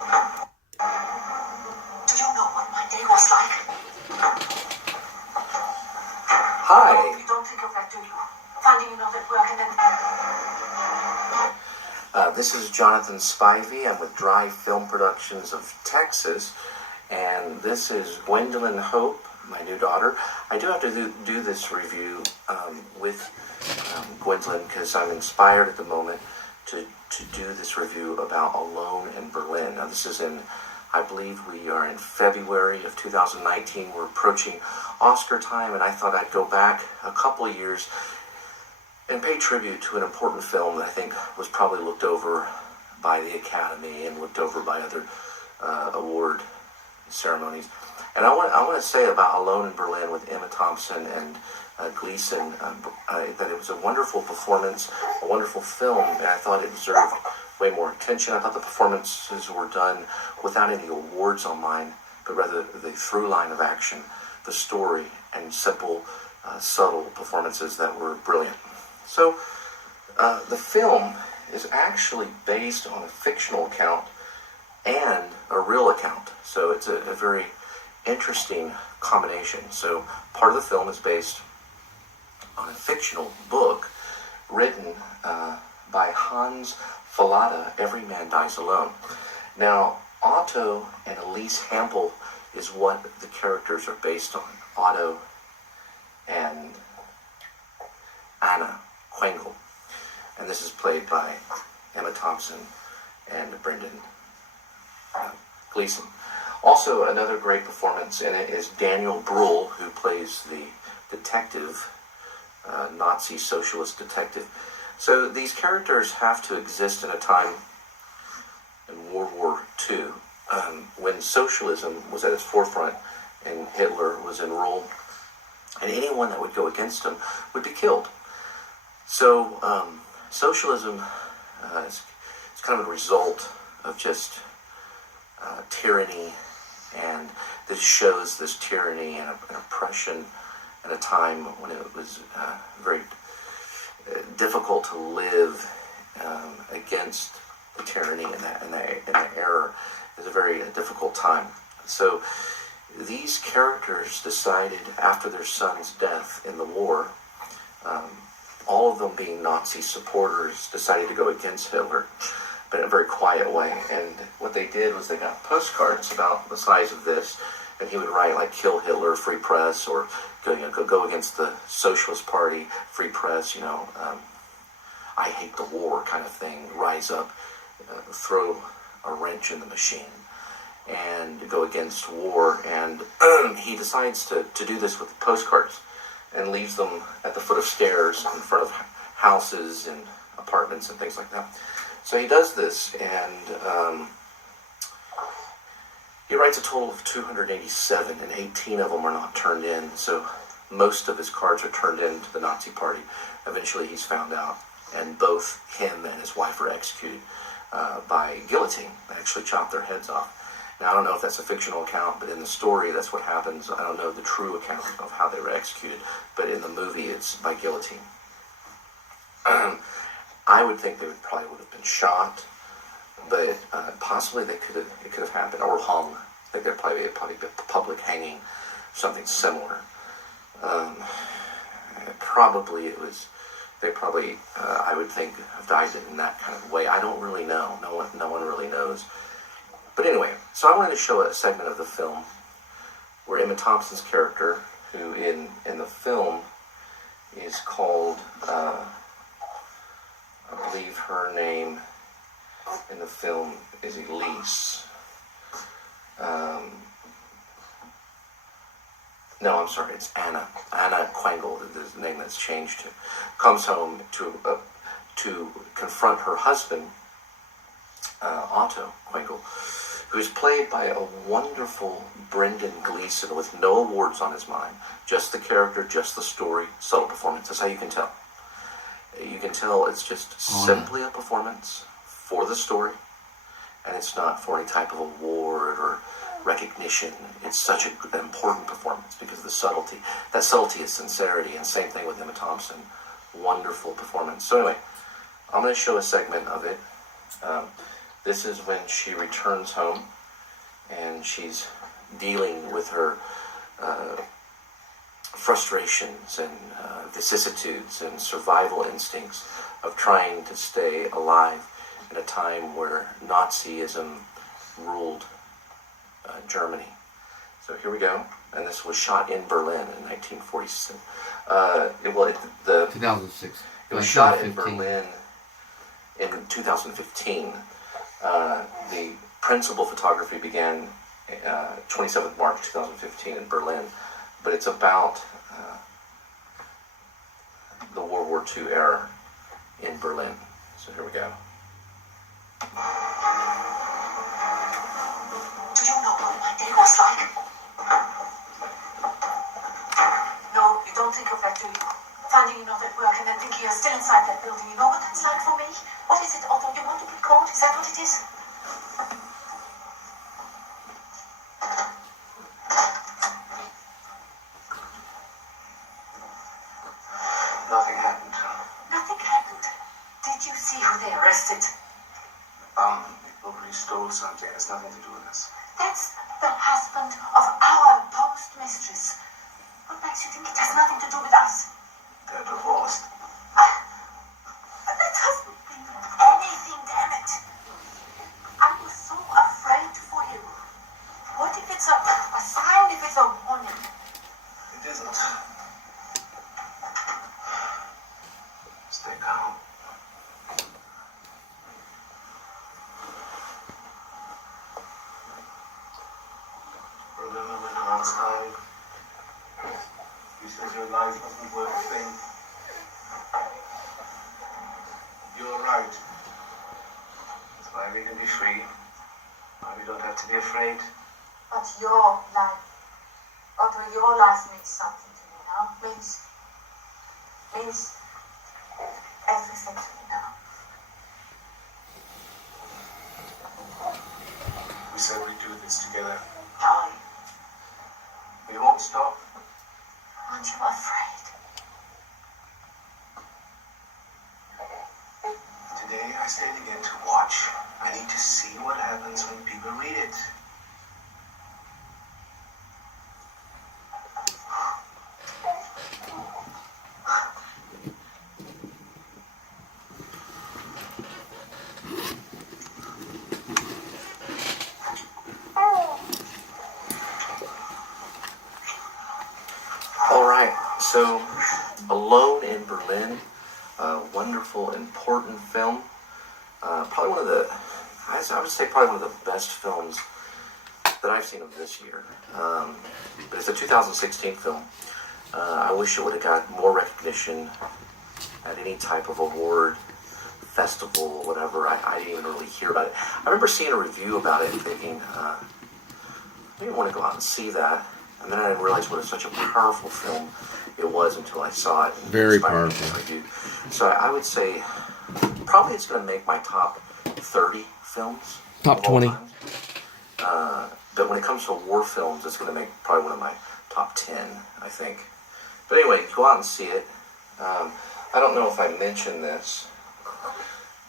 Do you know what my day was like? Hi. You don't think of that, do you? Finding you not at work and then... This is Jonathan Spivey. I'm with Drive Film Productions of Texas, and this is Gwendolyn Hope, my new daughter. I do have to do this review with Gwendolyn because I'm inspired at the moment to do this review about Alone in Berlin. Now, this is I believe we are in February of 2019. We're approaching Oscar time, and I thought I'd go back a couple of years and pay tribute to an important film that I think was probably looked over by the Academy and looked over by other award ceremonies. And I want to say about Alone in Berlin with Emma Thompson and Gleason that it was a wonderful performance, a wonderful film, and I thought it deserved way more attention. I thought the performances were done without any awards on mine, but rather the through line of action, the story, and simple, subtle performances that were brilliant. So, the film is actually based on a fictional account and a real account. So it's a very interesting combination. So part of the film is based on a fictional book written by Hans Fallada, Every Man Dies Alone. Now, Otto and Elise Hampel is what the characters are based on. Otto and Anna Quengle. And this is played by Emma Thompson and Brendan Gleeson. Also, another great performance in it is Daniel Bruhl, who plays the detective, Nazi socialist detective. So these characters have to exist in a time in World War II when socialism was at its forefront and Hitler was in rule, and anyone that would go against him would be killed. So socialism is kind of a result of just tyranny, and this shows this tyranny and oppression at a time when it was very difficult to live against the tyranny in that era. It was a very difficult time. So these characters decided after their son's death in the war, all of them being Nazi supporters, decided to go against Hitler, but in a very quiet way. And what they did was they got postcards about the size of this, and he would write like "Kill Hitler, free press," or go against the Socialist Party, free press. I hate the war kind of thing. Rise up, throw a wrench in the machine, and go against war. And he decides to do this with the postcards, and leaves them at the foot of stairs in front of houses and apartments and things like that. So he does this, and he writes a total of 287, and 18 of them are not turned in. So most of his cards are turned in to the Nazi Party. Eventually he's found out, and both him and his wife are executed by guillotine. They actually chop their heads off. Now, I don't know if that's a fictional account, but in the story, that's what happens. I don't know the true account of how they were executed, but in the movie, it's by guillotine. I would think they probably would have been shot, but possibly it could have happened, or hung. I think there'd probably be a public hanging, something similar. They probably, I would think, have died in that kind of way. I don't really know. No one really knows. But anyway, so I wanted to show a segment of the film where Emma Thompson's character, who in the film is called, I believe her name in the film is Elise. No, I'm sorry, it's Anna. Anna Quengle, the name that's changed to, comes home to confront her husband, Otto Quengle, who's played by a wonderful Brendan Gleeson with no awards on his mind. Just the character, just the story, subtle performance. That's how you can tell. You can tell it's just simply a performance for the story, and it's not for any type of award or recognition. It's such an important performance because of the subtlety. That subtlety is sincerity, and same thing with Emma Thompson. Wonderful performance. So anyway, I'm going to show a segment of it. This is when she returns home and she's dealing with her frustrations and vicissitudes and survival instincts of trying to stay alive in a time where Nazism ruled Germany. So here we go, and this was shot in Berlin in 1947. 2006. It was shot in Berlin in 2015. The principal photography began 27th March 2015 in Berlin, but it's about the World War II era in Berlin. So here we go. Do you know what my day was like? No, you don't think of that, do you? Finding you're not at work and then thinking you're still inside that building. You know what that's like for me? What is it, although you want to be called? Is that what it is? Nothing happened. Nothing happened. Did you see who they arrested? They probably stole something. It has nothing to do with us. That's the husband of our postmistress. What makes you think it has nothing to do with us? They're divorced. That doesn't mean anything, damn it. I was so afraid for you. What if it's a sign, if it's a warning? It isn't. Stay calm. Remember when Hans died? You said your life wasn't worth a thing. You're right. That's why we can be free. Why we don't have to be afraid. But your life, Audrey, your life means something to me now. Means everything to me now. We said we'd do this together. Darling, We won't stop. aren't you afraid? Today I stayed again to watch. I need to see what happens when people read it. All right, so Alone in Berlin, a wonderful, important film. Probably one of the, I would say probably one of the best films that I've seen of this year. But it's a 2016 film. I wish it would have got more recognition at any type of award, festival, whatever. I didn't even really hear about it. I remember seeing a review about it and thinking, I didn't want to go out and see that. And then I didn't realize what such a powerful film it was until I saw it. Very Inspired me to powerful. review. So I would say probably it's going to make my top 30 films. Top of all 20. time. But when it comes to war films, it's going to make probably one of my top 10, I think. But anyway, go out and see it. I don't know if I mentioned this,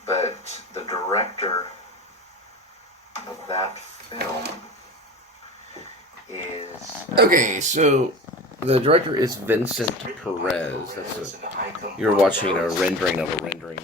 but the director of that film is... Okay, so the director is Vincent Perez. You're watching a rendering of a rendering.